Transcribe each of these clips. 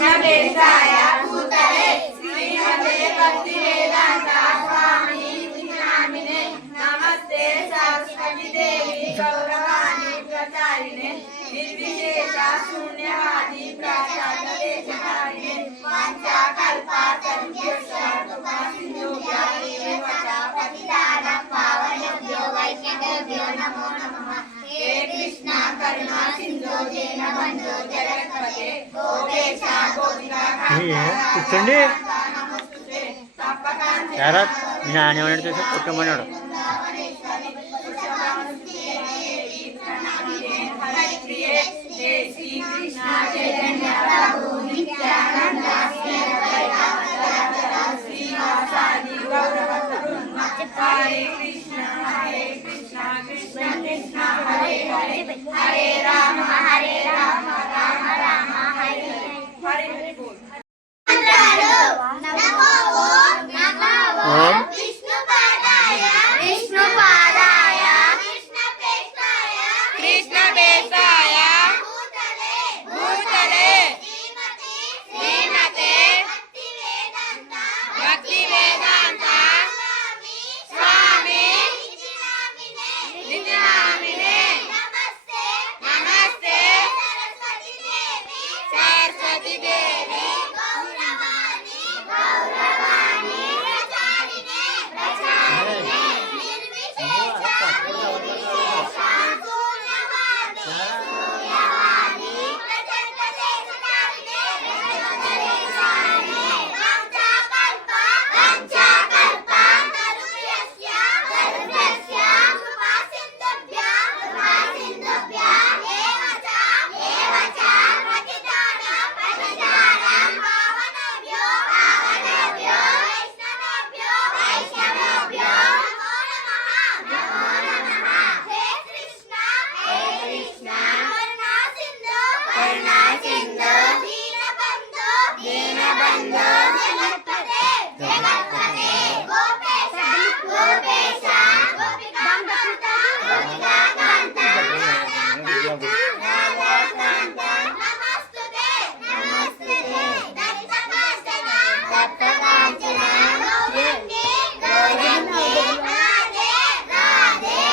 कृष्णवेशाय भूतले श्रीमते भक्तिवेदांत स्वामी नामिने नमस्ते सरस्वती देवी गौरवाणी प्रचारिणे निर्विशेष शून्यवादी प्राचार्यदेशकारिणे वाञ्छाकल्पतरुभ्यश्च कृपा सिन्धुभ्यः एव च पतितानां पावनेभ्यो वैष्णवेभ्यो नमो नमः। हे कृष्णा करुणा सिंधु दीनबन्धो जगत्पते गोपेश गोपिका కూర్చోండి యారా నేను ఆనేవాడు చూసి కుటుంబన్నాడు हरे कृष्णा कृष्णा कृष्णा हरे हरे हरे राम राम राम हरे हरे हरे बोल। नमो ओम विष्णुपादाय विष्णुपादाय कृष्णवेशाय भूतले भूतले श्रीमते भक्तिवेदांत स्वामी निजनामिने नमस्ते सरस्वती देवी गौरवाणी प्रचारिणे निर्विशेष शून्यवादी प्रचण्डदेशकारिणे वाञ्छाकल्पा तरुभ्यश्च कृपा सिन्धुभ्यः एव च पतितानां पावनेभ्यो वैष्णवेभ्यो नमो नमः। हे कृष्णा करुणा सिंधु दीनबन्धो जगत्पते गोपेश गोपिका नमस्तुते दत्तकाञ्चना गौरङ्गी राधे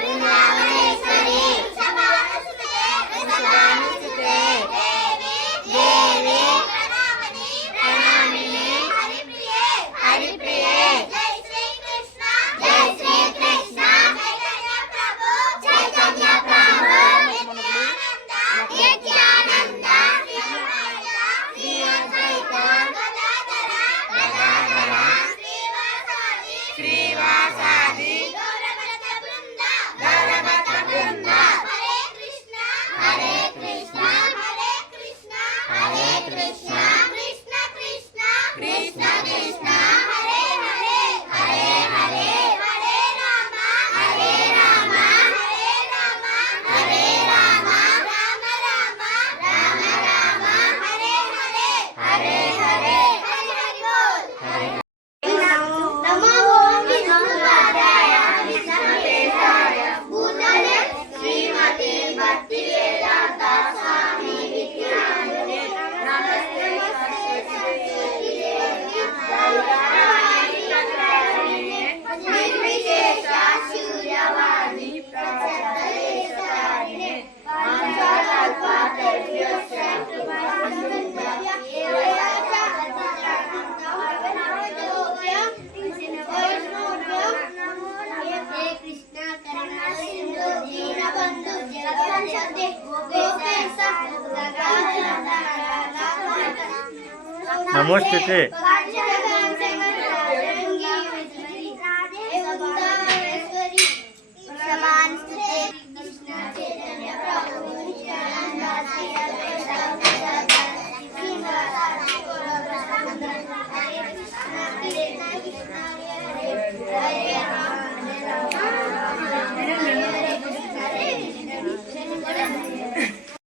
वृन्दावनेश्वरी वृषभानुसुते देवी प्रणामिने हरिप्रिये जय श्री कृष्ण चैतन्य प्रभु नित्यानंद श्री अद्वैत गदाधर श्रीवासादि गौरभक्त वृंद हरे कृष्णा कृष्ण कृष्ण हरे हरे हरे राम हरे राम राम हरे हरे हरि बोल। नमो विष्णुपादाय विष्णुवेशाय भूतले श्रीमते भक्तिवेदांत स्वामी नामिने नमस्ते सरस्वती देवी गौरवाणी प्रचारिणे निर्विशेष शून्यवादी प्रचण्डदेशकारिणे वाञ्छाकल्पतरुभ्यश्च कृपा सिन्धुभ्यः एव च हे कृष्णा करुणा सिंधु दीनबन्धु जगत्पते गोपेश नमोस्तुते